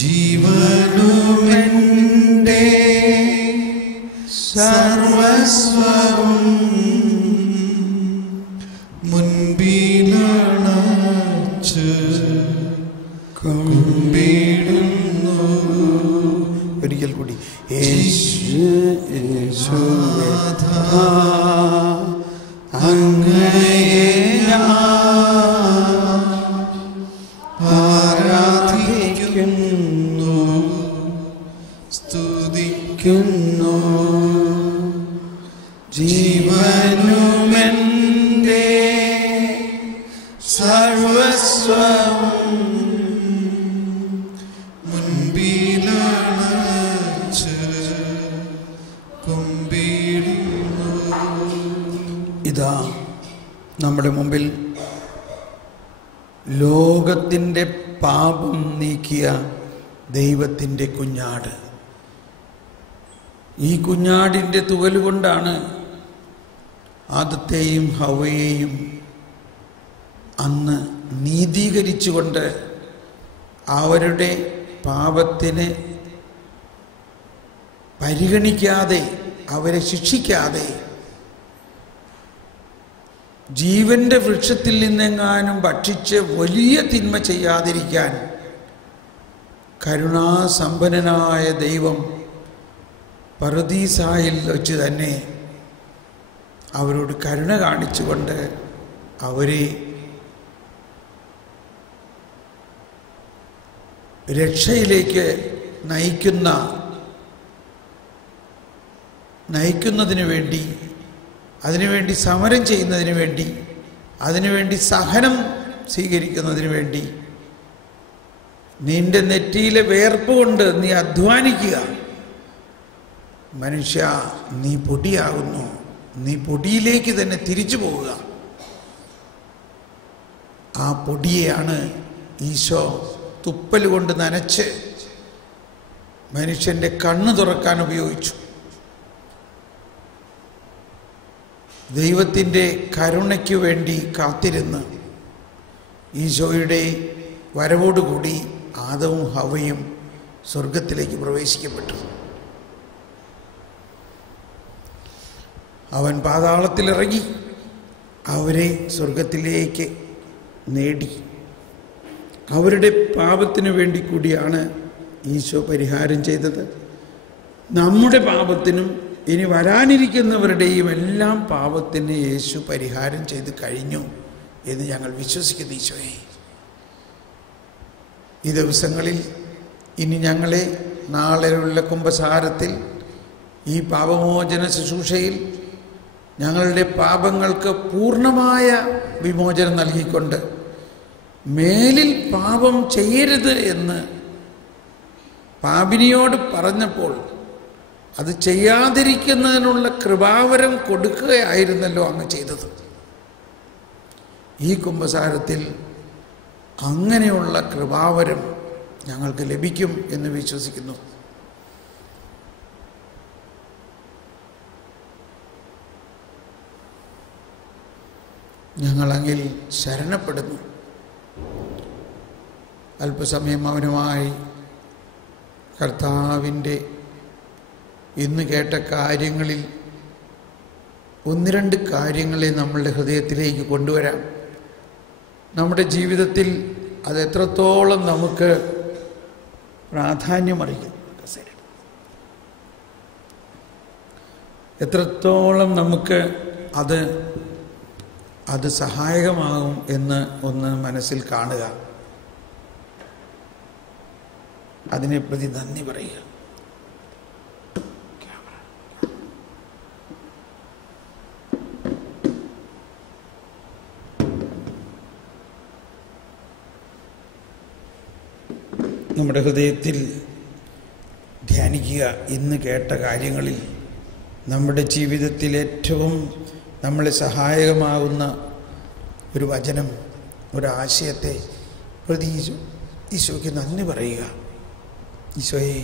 ജീവനുമെൻ്റെ സർവസ്വം മുൻപിലണച്ച് കുമ്പിടുന്നു. ഒരിക്കൽ കൂടി അങ്ങയെ ആരാധിക്കുന്നു, സ്തുതിക്കുന്നു. ജീവനുമെൻ്റെ സർവസ്വം മുൻപിലണച്ച് കുമ്പിടുന്നു. ഇതാ നമ്മുടെ മുമ്പിൽ ലോകത്തിൻ്റെ പാപം നീക്കിയ ദൈവത്തിൻ്റെ കുഞ്ഞാട്. ഈ കുഞ്ഞാടിൻ്റെ തുകൽ കൊണ്ടാണ് ആദത്തെയും ഹവ്വയെയും അന്ന് നീതീകരിച്ചുകൊണ്ട് അവരുടെ പാപത്തിന് പരിഗണിക്കാതെ, അവരെ ശിക്ഷിക്കാതെ, ജീവന്റെ വൃക്ഷത്തിൽ നിന്നെങ്ങാനും ഭക്ഷിച്ച് വലിയ തിന്മ ചെയ്യാതിരിക്കാൻ കരുണാസമ്പന്നനായ ദൈവം പറുദീസായിൽ വച്ച് തന്നെ അവരോട് കരുണ കാണിച്ചുകൊണ്ട് അവരെ രക്ഷയിലേക്ക് നയിക്കുന്നതിന് വേണ്ടി, അതിനുവേണ്ടി സമരം ചെയ്യുന്നതിന് വേണ്ടി, അതിനുവേണ്ടി സഹനം സ്വീകരിക്കുന്നതിന് വേണ്ടി, നിന്റെ നെറ്റിയിലെ വേർപ്പ് കൊണ്ട് നീ അധ്വാനിക്കുക. മനുഷ്യ, നീ പൊടിയാകുന്നു, നീ പൊടിയിലേക്ക് തന്നെ തിരിച്ചു പോവുക. ആ പൊടിയെയാണ് ഈശോ തുപ്പൽ കൊണ്ട് നനച്ച് മനുഷ്യൻ്റെ കണ്ണ് തുറക്കാൻ ഉപയോഗിച്ചു. ദൈവത്തിൻ്റെ കരുണയ്ക്കു വേണ്ടി കാത്തിരുന്ന് ഈശോയുടെ വരവോടുകൂടി ആദവും ഹവ്വയും സ്വർഗത്തിലേക്ക് പ്രവേശിക്കപ്പെട്ടു. അവൻ പാതാളത്തിലിറങ്ങി അവരെ സ്വർഗത്തിലേക്ക് നേടി. അവരുടെ പാപത്തിനു വേണ്ടി കൂടിയാണ് ഈശോ പരിഹാരം ചെയ്തത്. നമ്മുടെ പാപത്തിനും ഇനി വരാനിരിക്കുന്നവരുടെയും എല്ലാം പാപത്തിന് യേശു പരിഹാരം ചെയ്ത് കഴിഞ്ഞു എന്ന് ഞങ്ങൾ വിശ്വസിക്കുന്നു. ഈശോയെ, ഈ ദിവസങ്ങളിൽ ഇനി ഞങ്ങളെ നാളെയുള്ള കുമ്പസാരത്തിൽ ഈ പാപമോചന ശുശ്രൂഷയിൽ ഞങ്ങളുടെ പാപങ്ങൾക്ക് പൂർണ്ണമായ വിമോചനം നൽകിക്കൊണ്ട് മേലിൽ പാപം ചെയ്യരുത് എന്ന് പാപിനിയോട് പറഞ്ഞപ്പോൾ അത് ചെയ്യാതിരിക്കുന്നതിനുള്ള കൃപാവരം കൊടുക്കുകയായിരുന്നല്ലോ അങ്ങ് ചെയ്തത്. ഈ കുമ്പസാരത്തിൽ അങ്ങനെയുള്ള കൃപാവരം ഞങ്ങൾക്ക് ലഭിക്കും എന്ന് വിശ്വസിക്കുന്നു. ഞങ്ങളങ്ങിൽ ശരണപ്പെടുന്നു. അല്പസമയം മൗനമായി കർത്താവിൻ്റെ ഇന്ന് കേട്ട കാര്യങ്ങളിൽ ഒന്ന് രണ്ട് കാര്യങ്ങളെ നമ്മളുടെ ഹൃദയത്തിലേക്ക് കൊണ്ടുവരാം. നമ്മുടെ ജീവിതത്തിൽ അത് എത്രത്തോളം നമുക്ക് പ്രാധാന്യമറിയും, എത്രത്തോളം നമുക്ക് അത് സഹായകമാകും എന്ന് ഒന്ന് മനസ്സിൽ കാണുക. അതിനെ പ്രതി നന്ദി പറയുക. നമ്മുടെ ഹൃദയത്തിൽ ധ്യാനിക്കുക. ഇന്ന് കേട്ട കാര്യങ്ങളിൽ നമ്മുടെ ജീവിതത്തിൽ ഏറ്റവും നമ്മളെ സഹായകമാകുന്ന ഒരു വചനം, ഒരാശയത്തെ പ്രതി ഈശോയ്ക്ക് നന്ദി പറയുക. ഈശോയെ,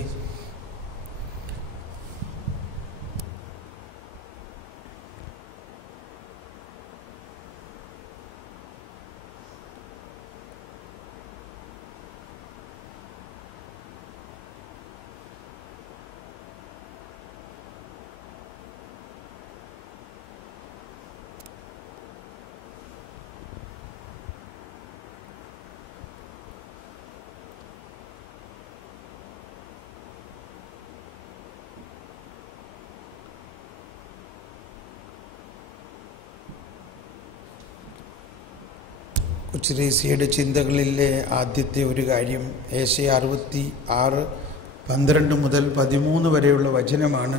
കൊച്ചുരേസ്യയുടെ ചിന്തകളിലെ ആദ്യത്തെ ഒരു കാര്യം ഏശയ്യാ 66, 12 മുതൽ 13 വരെയുള്ള വചനമാണ്.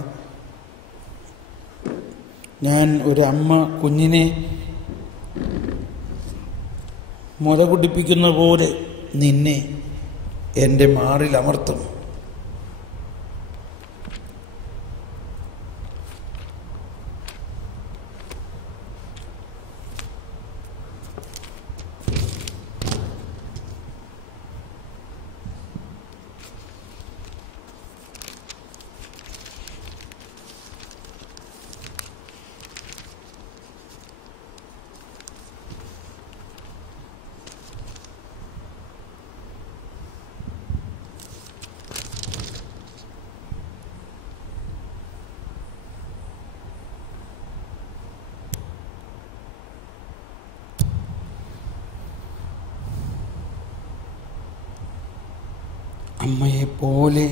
ഞാൻ ഒരമ്മ കുഞ്ഞിനെ മുല കുടിപ്പിക്കുന്ന പോലെ നിന്നെ എൻ്റെ മാറിൽ അമർത്തും. അമ്മയെപ്പോലെ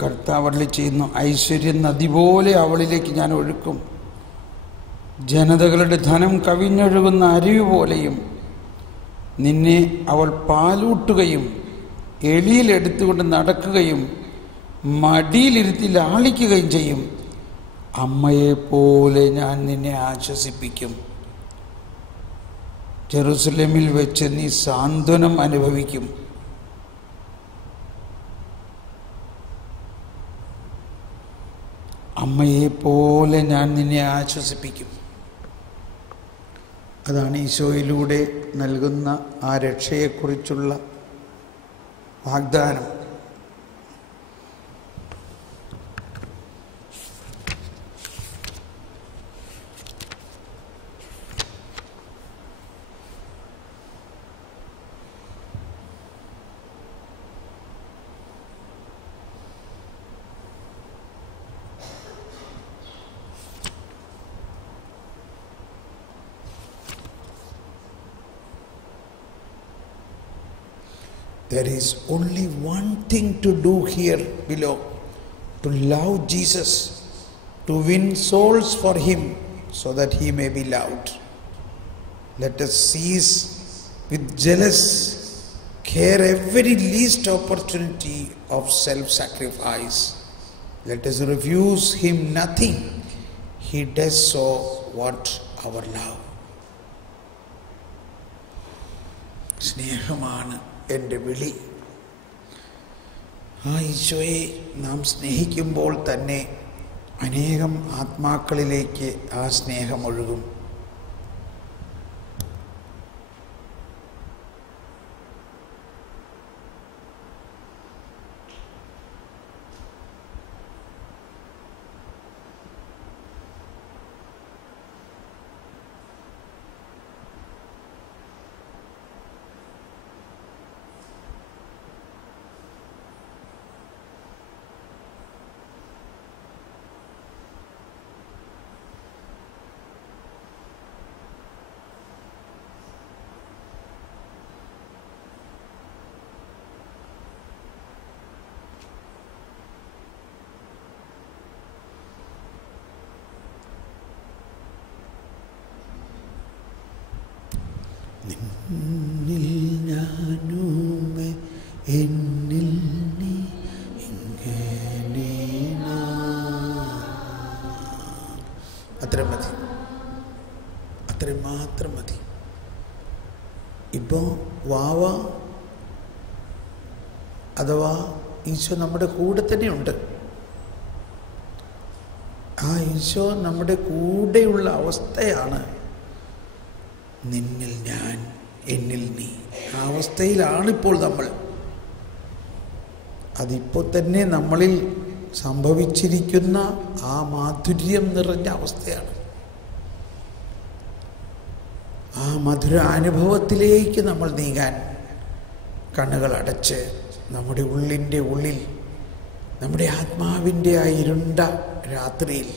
കർത്താവ് അരുളി ചെയ്യുന്നു, ഐശ്വര്യ നദി പോലെ അവളിലേക്ക് ഞാൻ ഒഴുക്കും. ജനതകളുടെ ധനം കവിഞ്ഞൊഴുകുന്ന അരുവി പോലെയും. നിന്നെ അവൾ പാലൂട്ടുകയും എളിയിലെടുത്തുകൊണ്ട് നടക്കുകയും മടിയിലിരുത്തി ലാളിക്കുകയും ചെയ്യും. അമ്മയെപ്പോലെ ഞാൻ നിന്നെ ആശ്വസിപ്പിക്കും. ജെറുസലേമിൽ വെച്ച് നീ സാന്ത്വനം അനുഭവിക്കും. അമ്മയെപ്പോലെ ഞാൻ നിന്നെ ആശ്വസിപ്പിക്കും. അതാണ് ഈശോയിലൂടെ നൽകുന്ന ആ രക്ഷയെക്കുറിച്ചുള്ള വാഗ്ദാനം. There is only one thing to do here below, to love Jesus, to win souls for Him so that He may be loved. Let us seize with jealous care every least opportunity of self-sacrifice. Let us refuse Him nothing. He does so what our love. സ്നേഹമാണ് എൻ്റെ വിളി. ആ ഈശോയെ നാം സ്നേഹിക്കുമ്പോൾ തന്നെ അനേകം ആത്മാക്കളിലേക്ക് ആ സ്നേഹം ഒഴുകും. നിന്നിൽ ഞാനുമേ എന്നിൽ നീ ഇങ്ങനെ. അത്രയും മതി, അത്രയും മാത്രം മതി. ഇപ്പോൾ വാവ അഥവാ ഈശോ നമ്മുടെ കൂടെ തന്നെയുണ്ട്. ആ ഈശോ നമ്മുടെ കൂടെയുള്ള അവസ്ഥയാണ് നിന്നിൽ ഞാൻ എന്നിൽ നീ. ആ അവസ്ഥയിലാണിപ്പോൾ നമ്മൾ. അതിപ്പോൾ തന്നെ നമ്മളിൽ സംഭവിച്ചിരിക്കുന്ന ആ മാധുര്യം നിറഞ്ഞ അവസ്ഥയാണ്. ആ മധുര അനുഭവത്തിലേക്ക് നമ്മൾ നീങ്ങാൻ കണ്ണുകൾ അടച്ച് നമ്മുടെ ഉള്ളിൻ്റെ ഉള്ളിൽ, നമ്മുടെ ആത്മാവിൻ്റെ ആ ഇരുണ്ട രാത്രിയിൽ,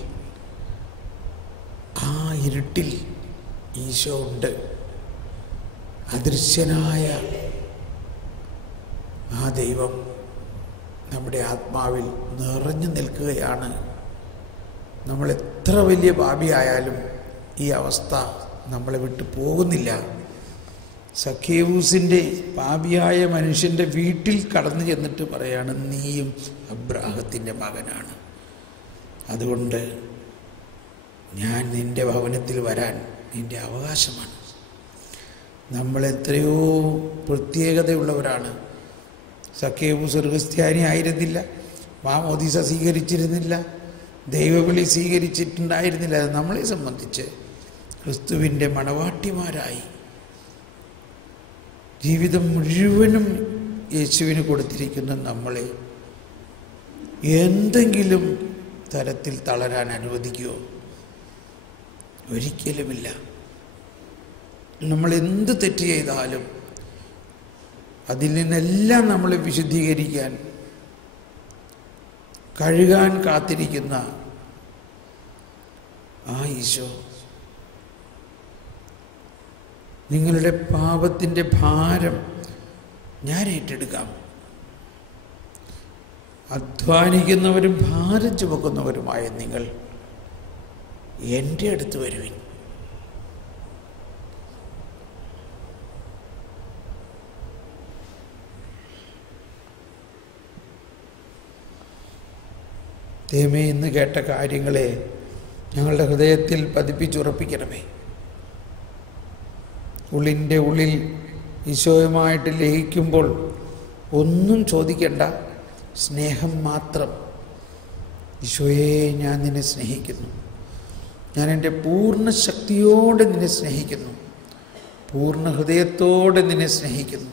ആ ഇരുട്ടിൽ ഈശോ ഉണ്ട്. അദൃശ്യനായ ആ ദൈവം നമ്മുടെ ആത്മാവിൽ നിറഞ്ഞു നിൽക്കുകയാണ്. നമ്മൾ എത്ര വലിയ പാപിയായാലും ഈ അവസ്ഥ നമ്മളെ വിട്ടു പോകുന്നില്ല. സഖ്യേവൂസിൻ്റെ പാപിയായ മനുഷ്യൻ്റെ വീട്ടിൽ കടന്നു ചെന്നിട്ട് പറയാണ്, നീയും അബ്രാഹത്തിൻ്റെ മകനാണ്, അതുകൊണ്ട് ഞാൻ നിൻ്റെ ഭവനത്തിൽ വരാൻ നിൻ്റെ അവകാശമാണ്. നമ്മൾ എത്രയോ പ്രത്യേകതയുള്ളവരാണ്. സഖ്യേവൂസ് ഒരു ക്രിസ്ത്യാനി ആയിരുന്നില്ല, മാമോദീസ സ്വീകരിച്ചിരുന്നില്ല, ദൈവവിളി സ്വീകരിച്ചിട്ടുണ്ടായിരുന്നില്ല. അത് നമ്മളെ സംബന്ധിച്ച് ക്രിസ്തുവിൻ്റെ മണവാട്ടിമാരായി ജീവിതം മുഴുവനും യേശുവിന് കൊടുത്തിരിക്കുന്ന നമ്മളെ എന്തെങ്കിലും തരത്തിൽ തളരാൻ അനുവദിക്കുമോ? ഒരിക്കലുമില്ല. നമ്മൾ എന്ത് തെറ്റ് ചെയ്താലും അതിൽ നിന്നെല്ലാം നമ്മളെ വിശുദ്ധീകരിക്കാൻ, കഴുകാൻ കാത്തിരിക്കുന്ന ആ ഈശോ നിങ്ങളുടെ പാപത്തിൻ്റെ ഭാരം ഞാൻ ഏറ്റെടുക്കാം, അധ്വാനിക്കുന്നവരും ഭാരം ചുമക്കുന്നവരുമായ നിങ്ങൾ എൻ്റെ അടുത്ത് വരുവിൻ. ദൈവമേ, ഇന്ന് കേട്ട കാര്യങ്ങളെ ഞങ്ങളുടെ ഹൃദയത്തിൽ പതിപ്പിച്ചുറപ്പിക്കണമേ. ഉള്ളിൻ്റെ ഉള്ളിൽ ഈശോയുമായിട്ട് ലയിക്കുമ്പോൾ ഒന്നും ചോദിക്കണ്ട, സ്നേഹം മാത്രം. ഈശോയെ, ഞാൻ നിന്നെ സ്നേഹിക്കുന്നു, ഞാൻ എൻ്റെ പൂർണ്ണ ശക്തിയോടെ നിന്നെ സ്നേഹിക്കുന്നു, പൂർണ്ണ ഹൃദയത്തോടെ നിന്നെ സ്നേഹിക്കുന്നു.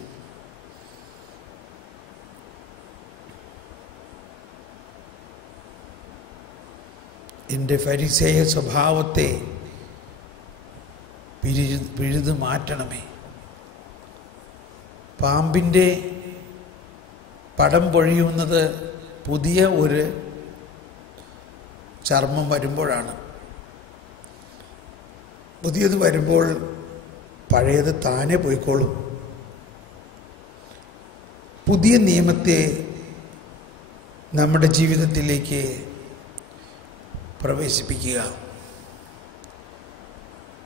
എൻ്റെ ഫരിസേയ സ്വഭാവത്തെ പിഴുതു മാറ്റണമേ. പാമ്പിൻ്റെ പടം പൊഴിയുന്നത് പുതിയ ഒരു ചർമ്മം വരുമ്പോഴാണ്. പുതിയത് വരുമ്പോൾ പഴയത് താനെ പോയിക്കോളും. പുതിയ നിയമത്തെ നമ്മുടെ ജീവിതത്തിലേക്ക് പ്രവേശിപ്പിക്കുക.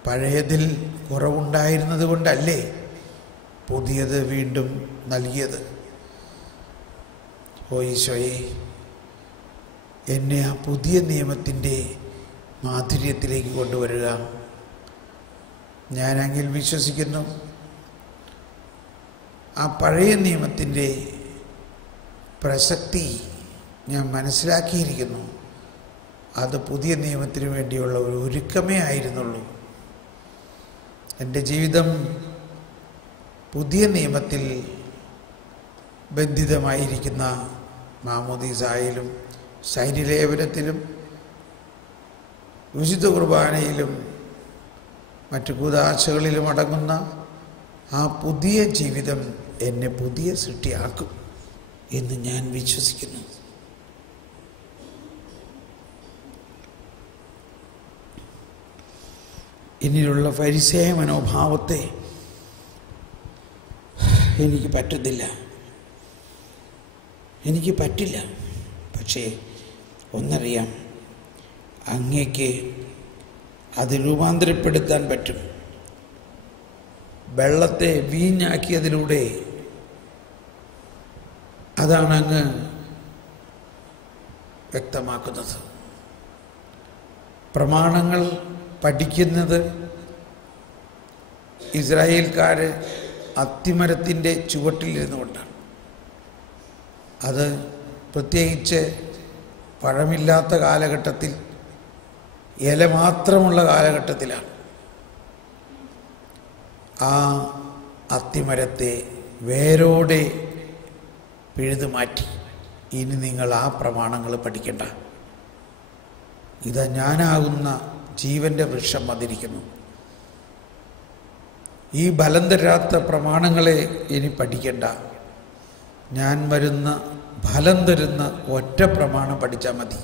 പഴയതിൽ കുറവുണ്ടായിരുന്നത് കൊണ്ടല്ലേ പുതിയത് വീണ്ടും നൽകിയത്. ഓ ഈശോയെ, എന്നെ ആ പുതിയ നിയമത്തിൻ്റെ മാധുര്യത്തിലേക്ക് കൊണ്ടുവരിക. ഞാൻ അങ്ങിൽ വിശ്വസിക്കുന്നു. ആ പഴയ നിയമത്തിൻ്റെ പ്രസക്തി ഞാൻ മനസ്സിലാക്കിയിരിക്കുന്നു. അത് പുതിയ നിയമത്തിന് വേണ്ടിയുള്ള ഒരു ഒരുക്കമേ ആയിരുന്നുള്ളൂ. എൻ്റെ ജീവിതം പുതിയ നിയമത്തിൽ ബന്ധിതമായിരിക്കുന്ന മാമോദീസായിലും സൈന്യലേപനത്തിലും വിശുദ്ധ കുർബാനയിലും മറ്റു കൂദാശകളിലും അടങ്ങുന്ന ആ പുതിയ ജീവിതം എന്നെ പുതിയ സൃഷ്ടിയാക്കും എന്ന് ഞാൻ വിശ്വസിക്കുന്നു. ഇനിയുള്ള ഫരിസേയ മനോഭാവത്തെ എനിക്ക് പറ്റുന്നില്ല, എനിക്ക് പറ്റില്ല. പക്ഷേ ഒന്നറിയാം, അങ്ങേക്ക് അത് രൂപാന്തരപ്പെടുത്താൻ പറ്റും. വെള്ളത്തെ വീഞ്ഞാക്കിയതിലൂടെ അതാണ് അങ്ങ് വ്യക്തമാക്കുന്നത്. പ്രമാണങ്ങൾ പഠിക്കുന്നത് ഇസ്രായേൽക്കാർ അത്തിമരത്തിൻ്റെ ചുവട്ടിലിരുന്നു കൊണ്ടാണ്. അത് പ്രത്യേകിച്ച് പഴമില്ലാത്ത കാലഘട്ടത്തിൽ, ഇല മാത്രമുള്ള കാലഘട്ടത്തിലാണ്. ആ അത്തിമരത്തെ വേരോടെ പിഴുതു മാറ്റി. ഇനി നിങ്ങൾ ആ പ്രമാണങ്ങൾ പഠിക്കണ്ട, ഇതാ ഞാനാകുന്ന ജീവൻ്റെ വൃക്ഷം വന്നിരിക്കുന്നു. ഈ ബലം തരാത്ത പ്രമാണങ്ങളെ ഇനി പഠിക്കണ്ട. ഞാൻ വരുന്ന ഫലം തരുന്ന ഒറ്റ പ്രമാണം പഠിച്ചാൽ മതി.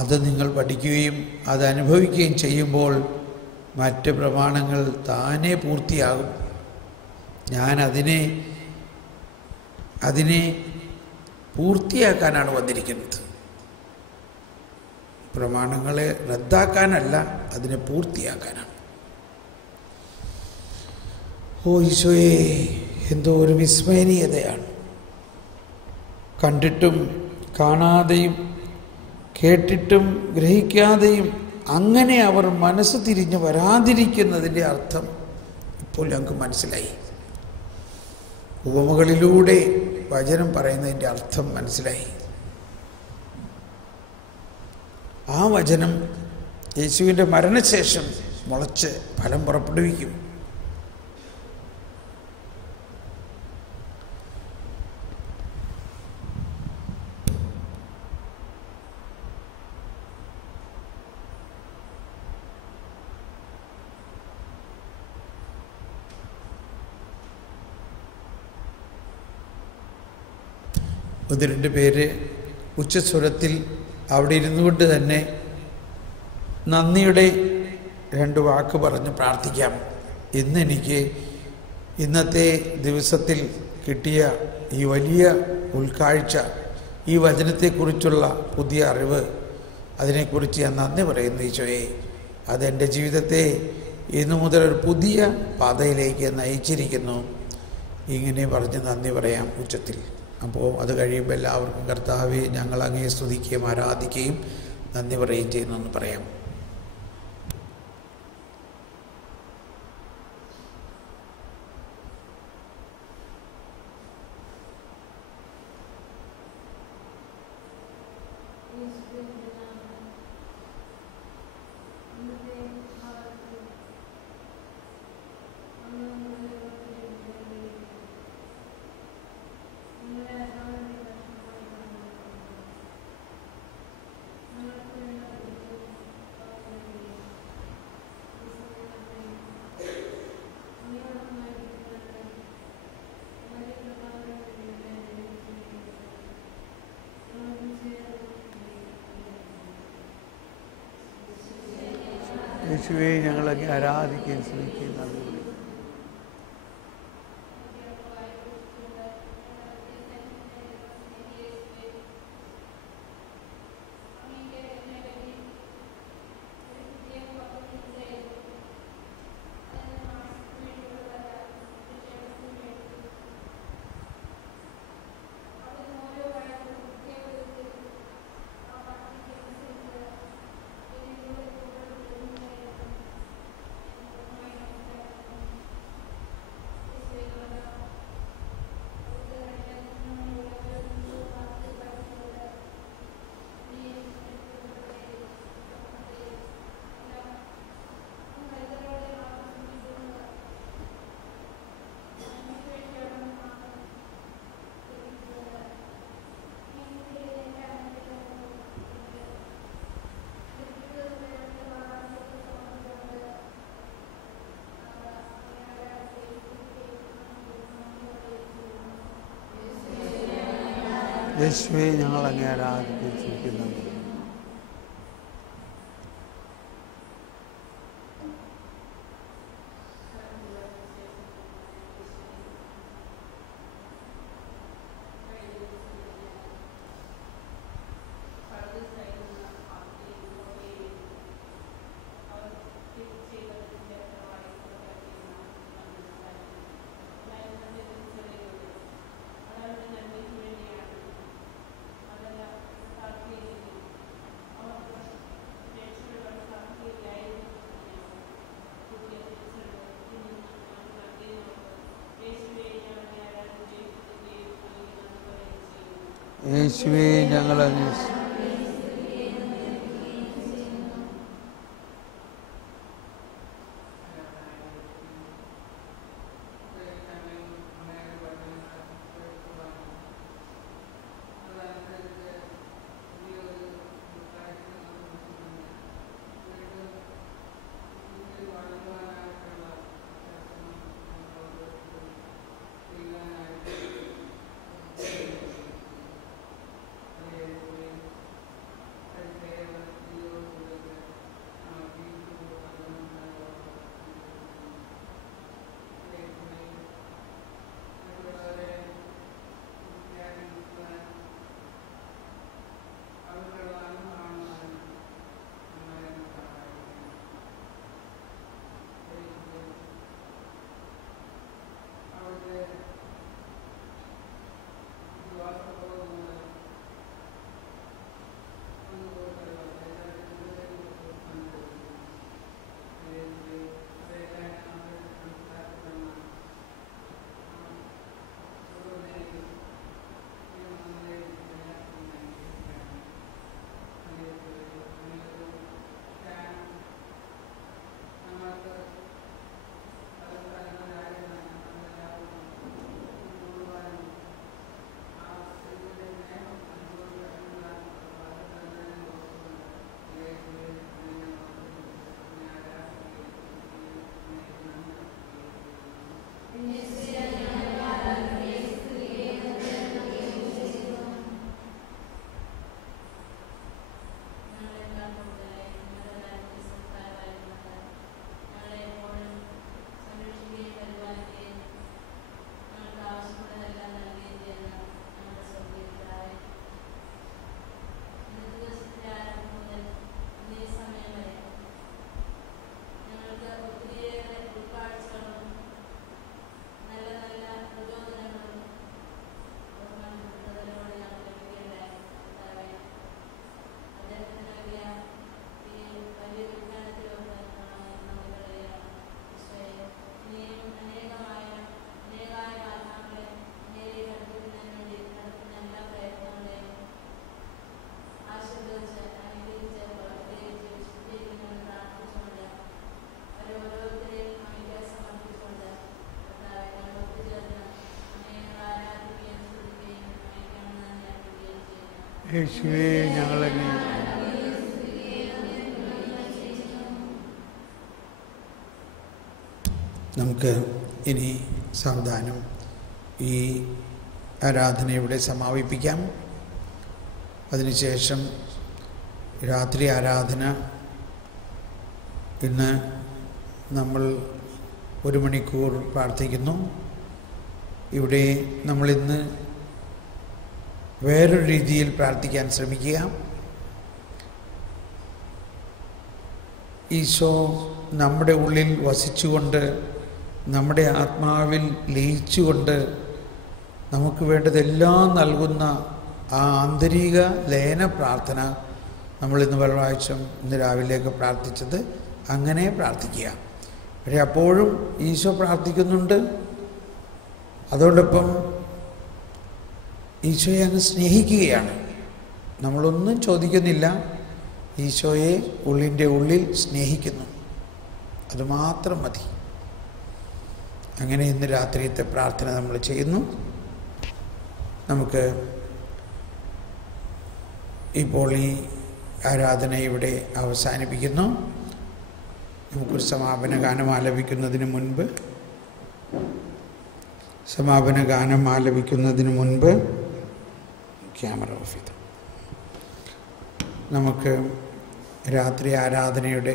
അത് നിങ്ങൾ പഠിക്കുകയും അത് അനുഭവിക്കുകയും ചെയ്യുമ്പോൾ മറ്റ് പ്രമാണങ്ങൾ താനേ പൂർത്തിയാകും. ഞാൻ അതിനെ അതിനെ പൂർത്തിയാക്കാനാണ് വന്നിരിക്കുന്നത്. പ്രമാണങ്ങളെ റദ്ദാക്കാനല്ല, അതിനെ പൂർത്തിയാക്കാനാണ്. ഓ ഈശോയെ, എന്തോ ഒരു വിസ്മയനീയതയാണ്. കണ്ടിട്ടും കാണാതെയും കേട്ടിട്ടും ഗ്രഹിക്കാതെയും അങ്ങനെ അവർ മനസ്സ് തിരിഞ്ഞ് വരാതിരിക്കുന്നതിൻ്റെ അർത്ഥം ഇപ്പോൾ ഞങ്ങൾക്ക് മനസ്സിലായി. ഉപമകളിലൂടെ വചനം പറയുന്നതിൻ്റെ അർത്ഥം മനസ്സിലായി. ആ വചനം യേശുവിൻ്റെ മരണശേഷം മുളച്ച് ഫലം പുറപ്പെടുവിക്കും. ഒന്ന് രണ്ട് പേര് ഉച്ചസ്വരത്തിൽ അവിടെ ഇരുന്നു കൊണ്ട് തന്നെ നന്ദിയുടെ 2 വാക്ക് പറഞ്ഞ് പ്രാർത്ഥിക്കാം. ഇന്നെനിക്ക് ഇന്നത്തെ ദിവസത്തിൽ കിട്ടിയ ഈ വലിയ ഉൾക്കാഴ്ച, ഈ വചനത്തെക്കുറിച്ചുള്ള പുതിയ അറിവ്, അതിനെക്കുറിച്ച് ഞാൻ നന്ദി പറയുന്നു ഈശോയെ. അതെൻ്റെ ജീവിതത്തെ ഇന്നു മുതൽ ഒരു പുതിയ പാതയിലേക്ക് നയിച്ചിരിക്കുന്നു. ഇങ്ങനെ പറഞ്ഞ് നന്ദി പറയാം ഉച്ചത്തിൽ. അപ്പോൾ അത് കഴിയുമ്പോൾ എല്ലാവർക്കും കർത്താവെ, ഞങ്ങൾ അങ്ങയെ സ്തുതിക്കുകയും ആരാധിക്കുകയും നന്ദി പറയുകയും ചെയ്യുന്നെന്ന് പറയാം. യേശുവേ, ഞങ്ങളൊക്കെ ആരാധിക്കുകയും സ്തുതിക്കുകയും നന്ദി പറയും. യേശുവേ, ഞങ്ങൾ അങ്ങേ ആരാധിക്കുകയും സ്തുതിക്കുകയും നന്ദി പറയും. യേശുവേ, ഞങ്ങൾ അങ്ങേ യേശുവേ ഞങ്ങളെ നമുക്ക് ഇനി സാവധാനം ഈ ആരാധന ഇവിടെ സമാപിപ്പിക്കാം. അതിനുശേഷം രാത്രി ആരാധന ഇന്ന് നമ്മൾ 1 മണിക്കൂർ പ്രാർത്ഥിക്കുന്നു. ഇവിടെ നമ്മളിന്ന് വേറൊരു രീതിയിൽ പ്രാർത്ഥിക്കാൻ ശ്രമിക്കുക. ഈശോ നമ്മുടെ ഉള്ളിൽ വസിച്ചുകൊണ്ട്, നമ്മുടെ ആത്മാവിൽ ലയിച്ചുകൊണ്ട് നമുക്ക് വേണ്ടതെല്ലാം നൽകുന്ന ആ ആന്തരിക ലയന പ്രാർത്ഥന നമ്മളിന്ന് വെള്ളിയാഴ്ച ഇന്ന് രാവിലെയൊക്കെ പ്രാർത്ഥിച്ചത് അങ്ങനെ പ്രാർത്ഥിക്കുക. പക്ഷേ അപ്പോഴും ഈശോ പ്രാർത്ഥിക്കുന്നുണ്ട്. അതോടൊപ്പം ഈശോയെ അങ്ങ് സ്നേഹിക്കുകയാണ്. നമ്മളൊന്നും ചോദിക്കുന്നില്ല, ഈശോയെ ഉള്ളിൻ്റെ ഉള്ളിൽ സ്നേഹിക്കുന്നു. അതുമാത്രം മതി. അങ്ങനെ ഇന്ന് രാത്രിയത്തെ പ്രാർത്ഥന നമ്മൾ ചെയ്യുന്നു. നമുക്ക് ഇപ്പോൾ ഈ ആരാധന ഇവിടെ അവസാനിപ്പിക്കുന്നു. നമുക്കൊരു സമാപന ഗാനം ആലപിക്കുന്നതിന് മുൻപ് ക്യാമറ ഓഫ് ചെയ്തു. നമുക്ക് രാത്രി ആരാധനയുടെ